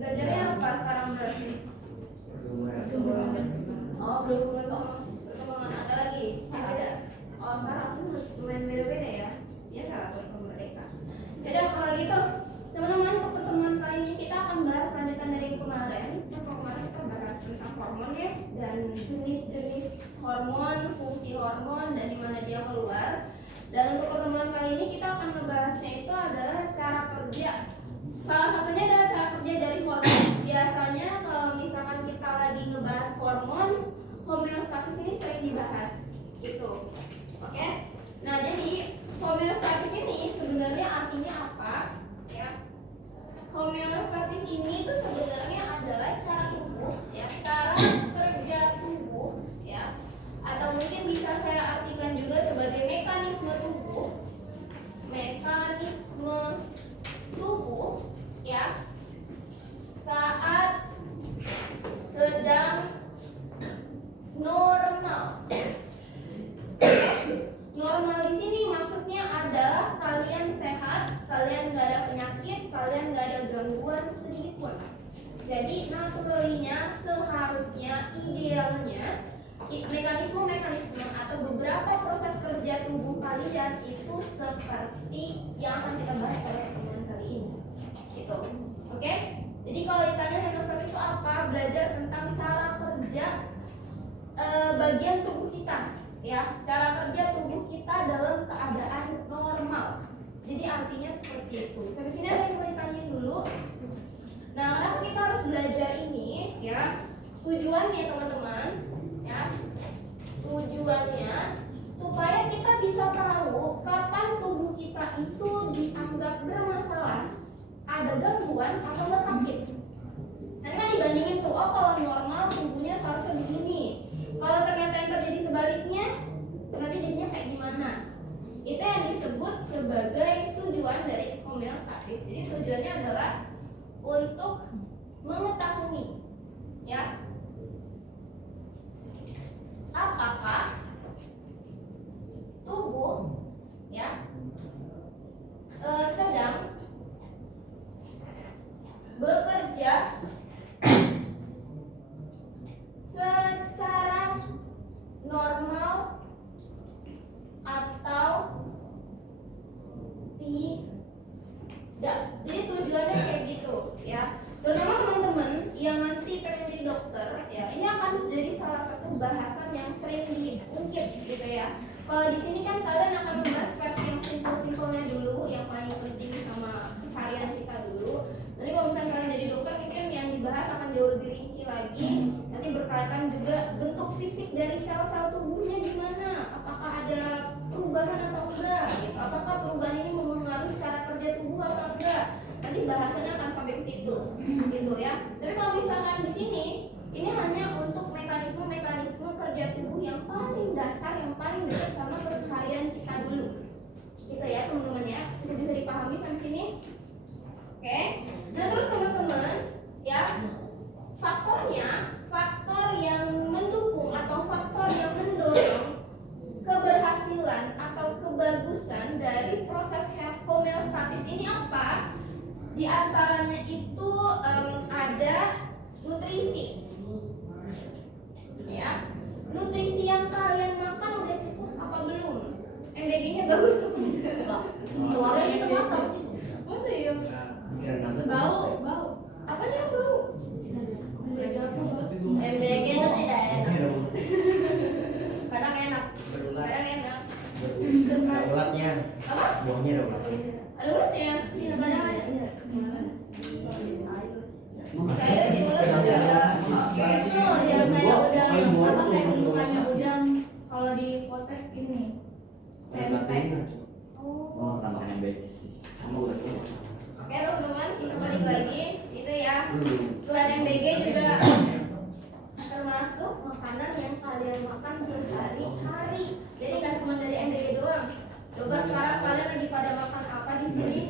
Belajarnya apa sekarang berarti? Oh, belum perkembangan ada lagi. Yang beda. Oh, syarat lumayan beda-beda ya. Ya syarat merdeka. Jadi kalau gitu, teman-teman, untuk pertemuan kali ini kita akan bahas lanjutan dari kemarin. Kemarin kita bahas tentang hormon ya, dan jenis-jenis hormon, fungsi hormon, dan di mana dia keluar. Dan untuk pertemuan kali ini kita akan membahasnya itu adalah cara kerja. Salah satunya adalah cara kerja dari hormon. Biasanya kalau misalkan kita lagi ngebahas hormon, homeostatis ini sering dibahas. Gitu. Oke? Nah, jadi homeostatis ini sebenarnya artinya apa? Ya. Homeostatis ini itu sebenarnya adalah cara tubuh, ya, cara kerja tubuh, ya. Atau mungkin bisa saya artikan juga sebagai mekanisme tubuh. Mekanisme tubuh, ya, saat sedang normal. Normal di sini maksudnya adalah kalian sehat, kalian nggak ada penyakit, kalian nggak ada gangguan sedikit pun. Jadi naturalinya, seharusnya, idealnya mekanisme atau beberapa proses kerja tubuh kalian itu seperti yang akan kita bahas pada pertemuan kali ini. Gitu. Oke? Jadi kalau ditanya homeostatis itu apa? Belajar tentang cara kerja bagian tubuh kita. Ya, cara kerja tubuh kita dalam keadaan normal. Jadi artinya seperti itu. Sampai sini ada yang mau ditanyain dulu. Nah, kenapa kita harus belajar ini? Ya, tujuannya teman-teman, ya, tujuannya supaya kita bisa tahu kapan tubuh kita itu dianggap bermasalah, ada gangguan atau nggak sakit. Nanti kan dibandingin tuh, oh kalau normal tubuhnya seharusnya begini. Kalau ternyata yang terjadi sebaliknya, nanti jadinya kayak gimana? Itu yang disebut sebagai tujuan dari homeostatis. Jadi tujuannya adalah untuk mengetahui, ya, apakah tubuh, ya, sedang bekerja secara normal atau tidak. Jadi tujuannya kayak gitu, ya. Terutama teman-teman yang nanti pengen jadi dokter, ya, ini akan jadi salah satu bahasan yang sering diungkit, gitu ya. Kalau di sini kan kalian akan membahas versi yang simpel-simpelnya dulu, yang paling penting sama keseharian kita dulu. Nanti kalau misalnya kalian jadi dokter, mungkin yang dibahas akan jauh lebih rinci lagi. Nanti berkaitan juga bentuk fisik dari sel-sel tubuhnya gimana, apakah ada perubahan atau enggak, gitu. Apakah perubahan ini mempengaruhi cara kerja tubuh atau enggak. Nanti bahasannya akan sampai ke situ, gitu ya. Tapi kalau misalkan di sini, ini hanya untuk mekanisme kerja tubuh yang paling dasar, yang paling dekat sama keseharian kita dulu, gitu ya teman-teman ya. Cukup bisa dipahami sampai sini? Oke. Nah terus teman-teman, ya, faktor yang mendukung atau faktor yang mendorong keberhasilan atau kebagusan dari proses homeostatis ini apa? Di antaranya itu ada nutrisi, ya. Nutrisi yang kalian makan udah cukup apa belum? MBG-nya bagus apa enggak? Keluarnya itu masak sih. Masa iya? Bau. Apanya yang bau? MBG itu tidak enak. Kadang enak. Ulatnya. Apa? Buahnya ada ulat. Ada ulatnya? Iya, kadang ada. Kayak di mulut juga ada. Itu yang kayak udang, apa kayak bentukannya udang. Kalau di potek ini tempe. Oh, tambahkan yang baik sih. Kamu udah semua. Oke teman-teman, kita balik lagi. Itu ya. Selain MBG juga termasuk makanan yang kalian makan sehari-hari. Jadi nggak cuma dari MBG doang. Coba sekarang kalian lagi pada makan apa di sini?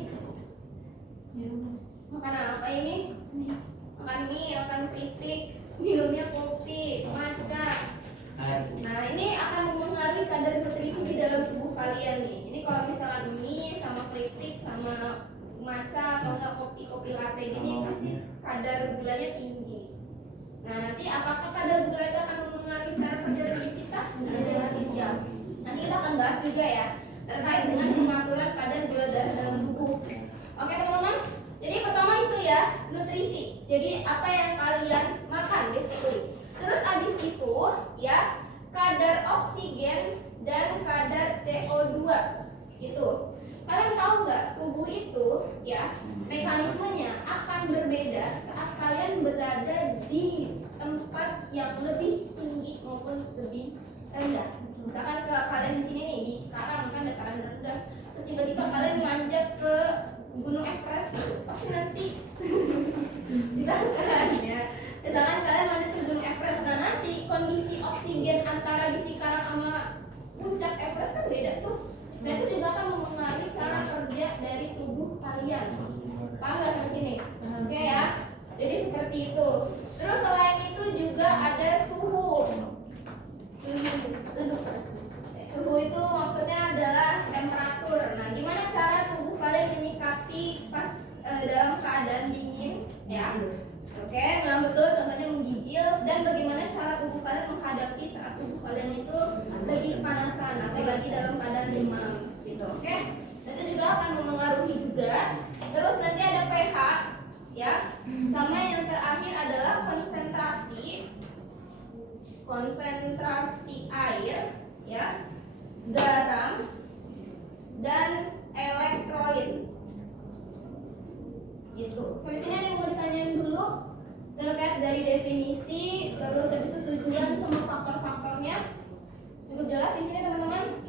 Makan apa ini? Makan mie, makan keripik, minumnya kopi, matcha. Nah ini akan mempengaruhi kadar nutrisi di dalam tubuh kalian nih. Ini kalau misalkan mie sama keripik sama matcha atau enggak kopi latte gini, pasti kadar kadar gulanya tinggi. Nah, nanti apakah kadar gula itu akan mempengaruhi cara kerja tubuh kita? Iya. Nanti kita akan bahas juga ya terkait dengan pengaturan kadar gula darah dalam tubuh. Oke teman-teman. Jadi pertama itu ya nutrisi. Jadi apa yang kalian makan basically. Terus habis itu ya kadar oksigen dan kadar CO2 gitu. Kalian tahu nggak tubuh itu ya mekanismenya akan berbeda saat kalian berada di tempat yang lebih tinggi maupun lebih rendah. Misalkan kalian di sini nih di Cikarang kan dataran rendah, terus tiba-tiba kalian manjat ke Gunung Everest gitu, pasti nanti misalkan ya, misalkan kalian manjat ke Gunung Everest, nah nanti kondisi oksigen antara di Cikarang sama puncak Everest kan beda tuh. Dan itu juga akan mempengaruhi cara kerja dari tubuh kalian. Paham nggak sampai sini? Oke ya. Jadi seperti itu. Terus selain itu juga ada suhu. Suhu itu maksudnya adalah temperatur. Nah, gimana cara tubuh kalian menyikapi pas dalam keadaan dingin? Ya. Oke, nah betul. Contohnya menggigil. Dan bagaimana cara tubuh kalian menghadapi saat tubuh kalian itu lagi panasan atau lagi dalam keadaan demam, gitu. Oke. Nanti juga akan mempengaruhi juga. Terus nanti ada pH, ya. Sama yang terakhir adalah konsentrasi air, ya, garam, dan elektrolit. Gitu. Sampai sini ada yang mau ditanyain dulu terkait dari definisi, terus habis itu tujuan sama faktor-faktornya. Cukup jelas di sini teman-teman?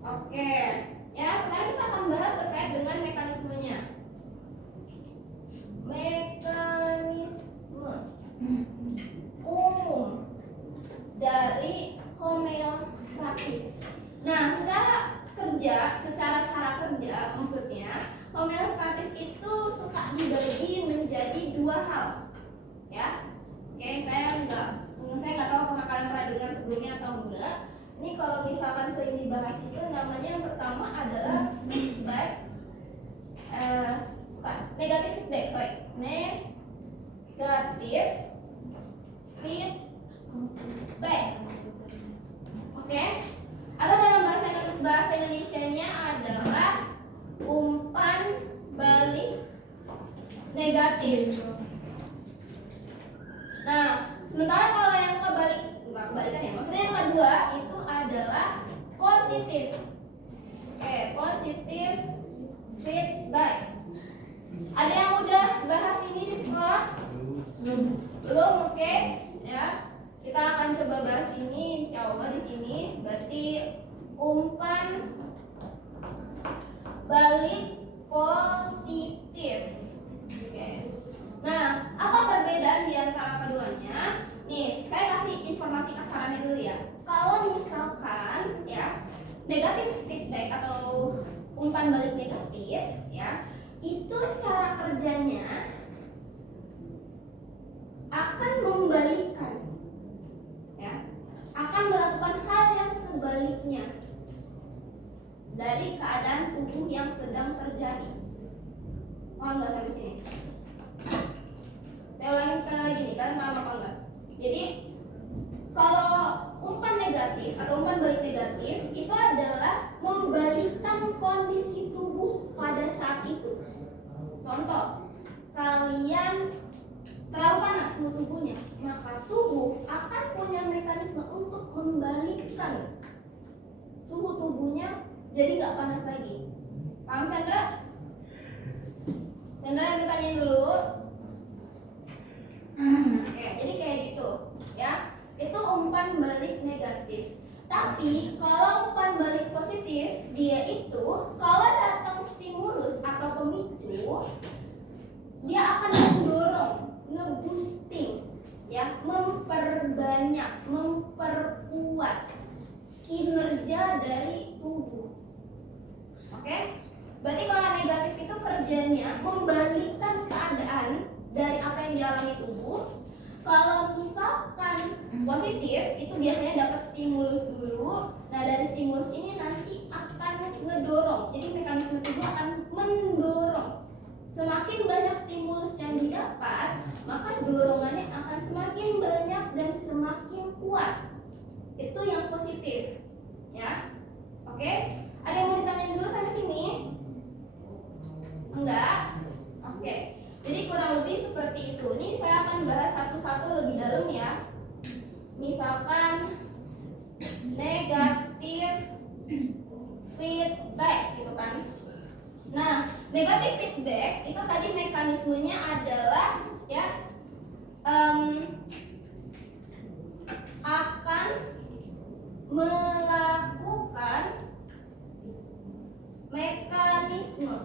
Oke. Ya, sekarang kita akan bahas terkait dengan mekanismenya. Mekanisme umum dari homeostatis. Nah, secara cara kerja maksudnya homeostatis itu suka dibagi menjadi dua hal. Ya. Oke, saya nggak tahu apakah kalian pernah dengar sebelumnya atau enggak. Ini kalau misalkan sering dibahas itu namanya yang pertama adalah feedback, negatif feedback, negatif feedback. Oke? Atau dalam bahasa Indonesianya adalah umpan balik negatif. Nah, sementara kalau yang kebalikan ya, maksudnya yang kedua itu adalah positif. Oke, positif feedback. Ada yang udah bahas ini di sekolah? Belum, oke? Ya, kita akan coba bahas ini, insya Allah di sini. Berarti umpan balik positif. Oke. Nah, apa perbedaan di antara keduanya? Nih, saya kasih informasi kasarannya dulu ya. Kalau misalkan ya negatif feedback atau umpan balik negatif ya, itu cara kerjanya akan membalikkan ya, akan melakukan hal yang sebaliknya dari keadaan tubuh yang sedang terjadi. Paham nggak sampai sini? Saya ulangin sekali lagi nih, kalian paham apa enggak? Jadi kalau umpan negatif atau umpan balik negatif itu adalah membalikkan kondisi tubuh pada saat itu. Contoh, kalian terlalu panas suhu tubuhnya, maka tubuh akan punya mekanisme untuk membalikkan suhu tubuhnya jadi nggak panas lagi. Paham Chandra? Chandra yang ditanyain dulu. Oke, jadi kayak gitu ya. Itu umpan balik negatif. Tapi kalau umpan balik positif, dia itu kalau datang stimulus atau pemicu, dia akan mendorong, nge-boosting ya, memperbanyak, memperkuat kinerja dari tubuh. Oke? Berarti kalau negatif itu kerjanya membalikkan keadaan dari apa yang dialami tubuh. Kalau misalkan positif itu biasanya dapat stimulus dulu. Nah, dari stimulus ini nanti akan ngedorong. Jadi mekanisme tubuh akan mendorong. Semakin banyak stimulus yang didapat, dorongannya akan semakin banyak dan semakin kuat. Itu yang positif, ya. Oke, ada yang mau ditanya dulu sampai sini? Enggak? Oke, jadi kurang lebih seperti itu. Ini saya akan bahas satu-satu lebih dalam ya. Misalkan negatif feedback gitu kan. Nah, negatif feedback itu tadi mekanismenya adalah ya akan melakukan mekanisme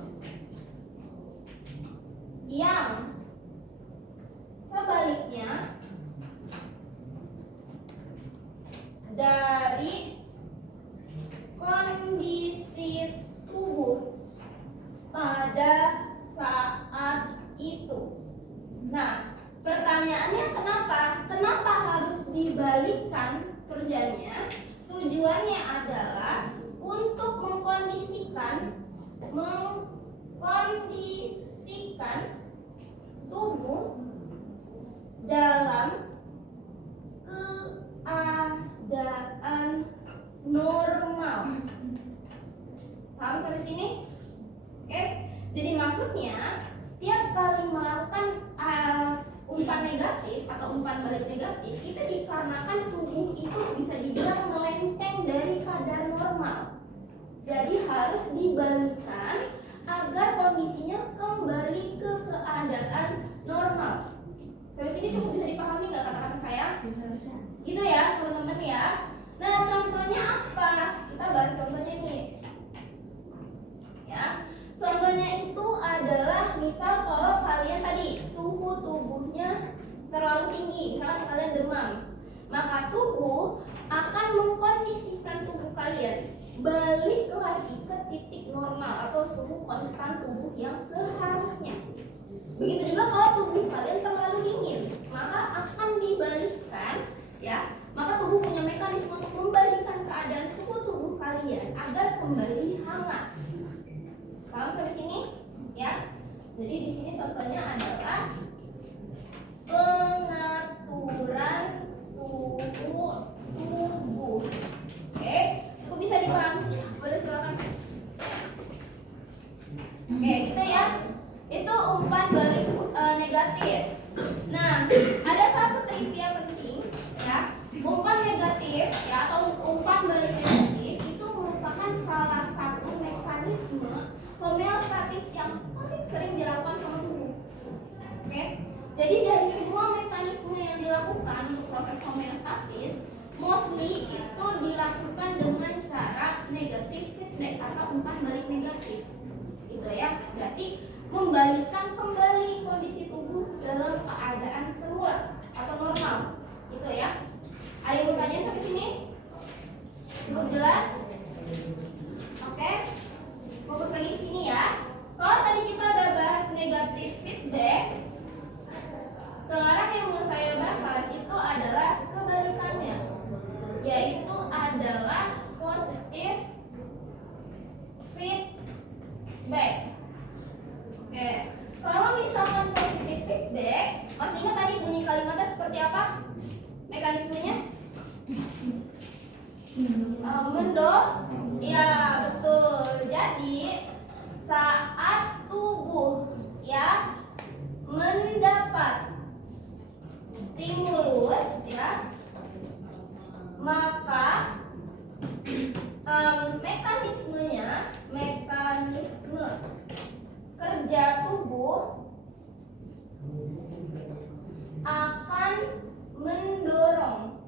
yang sebaliknya dari kondisi tubuh pada saat itu. Nah, pertanyaannya kenapa? Kenapa harus dibalikkan kerjanya? Tujuannya adalah untuk mengkondisikan tubuh dalam keadaan normal. Paham sampai sini? Oke. Jadi maksudnya setiap kali melakukan umpan negatif atau umpan balik negatif itu dikarenakan tubuh itu bisa dibilang melenceng dari kadar normal. Jadi harus dibalikkan agar kondisinya kembali ke keadaan normal. Sampai sini cukup bisa dipahami nggak kata-kata saya? Bisa. Gitu ya teman-teman ya. Nah, contohnya apa? Kita bahas contohnya nih. Ya. Contohnya itu adalah misal kalau kalian tadi suhu tubuhnya terlalu tinggi, misalkan kalian demam, maka tubuh akan mengkondisikan tubuh kalian balik lagi ke titik normal atau suhu konstan tubuh yang seharusnya. Begitu juga kalau tubuh kalian terlalu dingin, maka akan dibalikkan ya. Maka tubuh punya mekanisme untuk membalikkan keadaan suhu tubuh kalian agar kembali hangat. Paham sampai sini? Ya. Jadi di sini contohnya adalah pengaturan suhu tubuh. Oke, cukup bisa dipahami? Boleh silakan. Oke, gitu ya. Itu umpan balik negatif. Nah, ada satu trivia penting ya. Umpan negatif ya atau umpan balik negatif itu merupakan salah satu mekanisme homeostatis yang paling sering dilakukan sama tubuh. Oke. Jadi dari semua mekanisme yang dilakukan untuk proses homeostatis, mostly itu dilakukan dengan cara negatif feedback atau umpan balik negatif. Gitu ya. Berarti membalikkan kembali kondisi tubuh dalam keadaan semula atau normal. Gitu ya. Ada yang bertanya sampai sini? Cukup jelas? Oke. Fokus lagi di sini ya. Kalau tadi kita udah bahas negatif feedback, sekarang yang mau saya bahas itu adalah kebalikannya, yaitu adalah positive feedback. Oke. Kalau misalkan positive feedback, masih ingat tadi bunyi kalimatnya seperti apa? Mekanismenya? Ya betul. Jadi saat tubuh ya mendapat stimulus ya, maka mekanisme kerja tubuh akan mendorong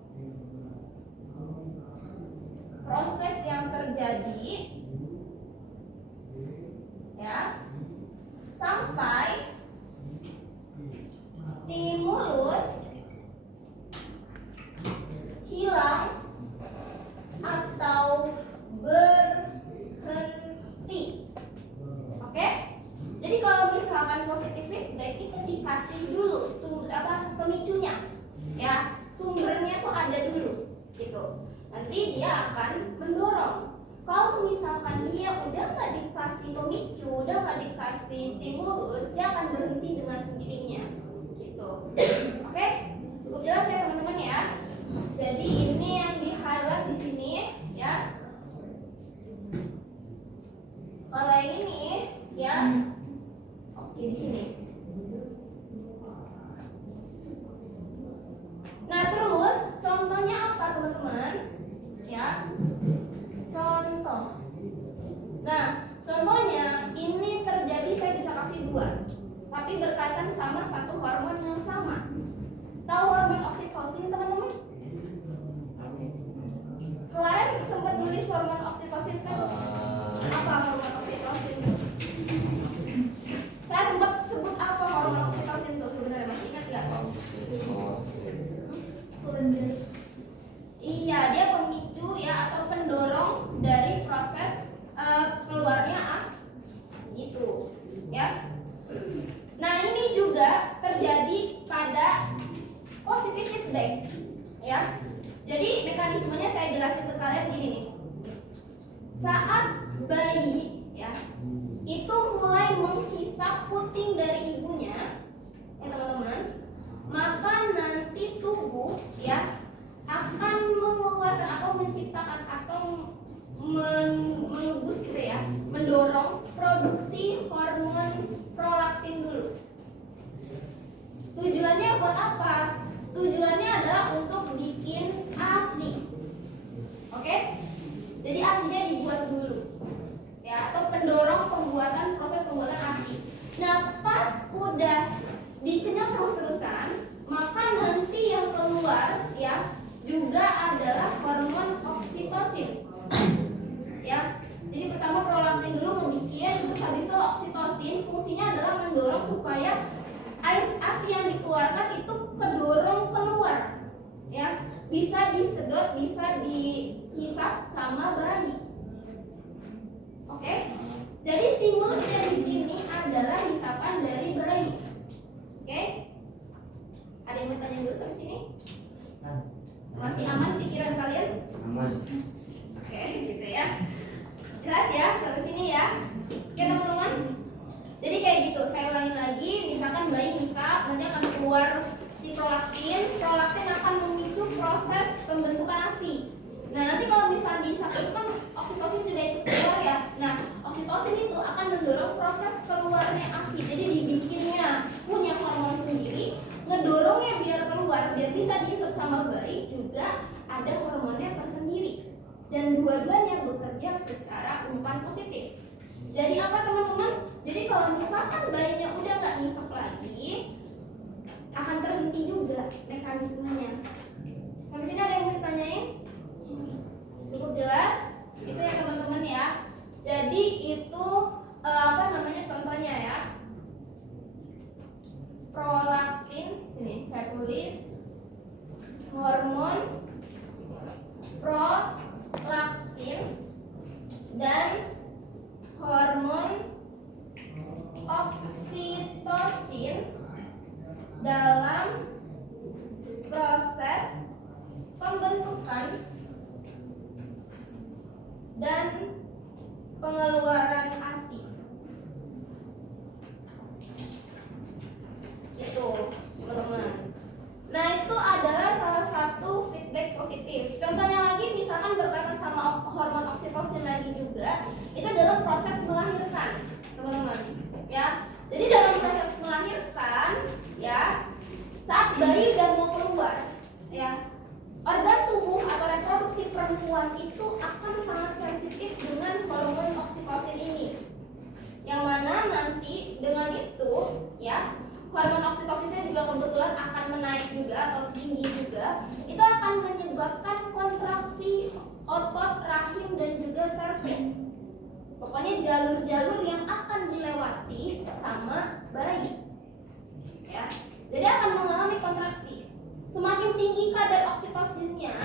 proses yang terjadi ya sampai stimulus hilang atau berhenti. Oke? Jadi kalau misalkan positive feedback itu dikasih dulu pemicunya ya, sumbernya tuh ada dulu gitu. Nanti dia akan mendorong. Kalau misalkan dia udah nggak dikasih pemicu, udah nggak dikasih stimulus, dia akan berhenti dengan sendirinya gitu. feedback, ya. Jadi mekanismenya saya jelasin ke kalian gini nih. Saat bayi, ya, itu mulai menghisap puting dari ibunya, ya teman-teman, maka nanti tubuh, ya, akan mengeluarkan atau menciptakan atau mengebus gitu ya, mendorong produksi hormon prolaktin dulu. Tujuannya buat apa? Tujuannya adalah untuk bikin ASI. Oke? Jadi ASInya dibuat dulu. Ya, atau pendorong proses pembuatan ASI. Nah, pas udah dikenyang terus-terusan, maka nanti yang keluar ya juga adalah hormon oksitosin. Ya. Jadi pertama prolaktin dulu ngebikin, terus habis itu oksitosin fungsinya adalah mendorong supaya air ASI yang dikeluarkan itu kedorong keluar, ya, bisa disedot, bisa dihisap sama bayi. Oke, jadi stimulusnya di sini adalah hisapan dari bayi. Oke, ada yang mau tanya dulu sampai sini? Masih aman pikiran kalian? Aman. Oke, gitu ya. Jelas ya sampai sini ya. Oke teman-teman. Jadi kayak gitu, saya ulangi lagi, misalkan bayi hisap, nanti akan keluar si prolaktin akan memicu proses pembentukan ASI. Nah nanti kalau misalnya dihisap itu kan oksitosin juga ikut keluar ya. Nah oksitosin itu akan mendorong proses keluarnya ASI. Jadi dibikinnya punya hormon sendiri, ngedorongnya biar keluar, biar bisa dihisap sama bayi, juga ada hormonnya tersendiri. Dan dua-duanya bekerja secara umpan positif. Jadi apa teman-teman? Jadi kalau misalkan bayinya udah nggak ngisap lagi, akan terhenti juga mekanismenya. Sampai sini ada yang mau ditanyain? Cukup jelas? Itu ya teman-teman ya. Jadi itu apa namanya contohnya ya? Prolaktin, sini saya tulis hormon prolaktin dan hormon oksitosin dalam proses pembentukan dan pengeluaran ASI. Itu, teman-teman. Nah, itu adalah salah satu feedback positif. Contohnya lagi misalkan berkaitan sama hormon oksitosin lagi juga, itu dalam proses melahirkan, teman-teman. Ya. Jadi dalam proses melahirkan, ya, saat bayi udah mau keluar, ya, organ tubuh atau reproduksi perempuan itu akan sangat sensitif dengan hormon oksitosin ini. Yang mana nanti dengan itu, ya, hormon oksitosinnya juga kebetulan akan menaik juga atau tinggi juga. Itu akan menyebabkan kontraksi otot rahim dan juga serviks. Pokoknya jalur-jalur yang akan dilewati sama bayi. Ya. Jadi akan mengalami kontraksi. Semakin tinggi kadar oksitosinnya,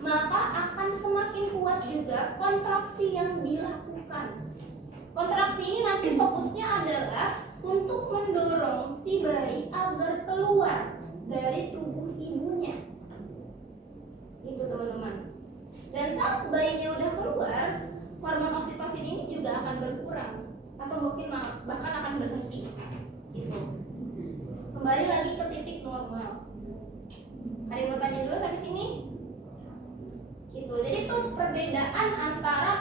maka akan semakin kuat juga kontraksi yang dilakukan. Kontraksi ini nanti fokusnya adalah untuk mendorong si bayi agar keluar dari tubuh ibunya. Itu teman-teman. Dan saat bayinya udah keluar, hormon oksitosin ini juga akan berkurang atau mungkin bahkan akan berhenti. Gitu. Kembali lagi ke titik normal. Ada yang mau tanya dulu sampai sini? Gitu. Jadi itu perbedaan antara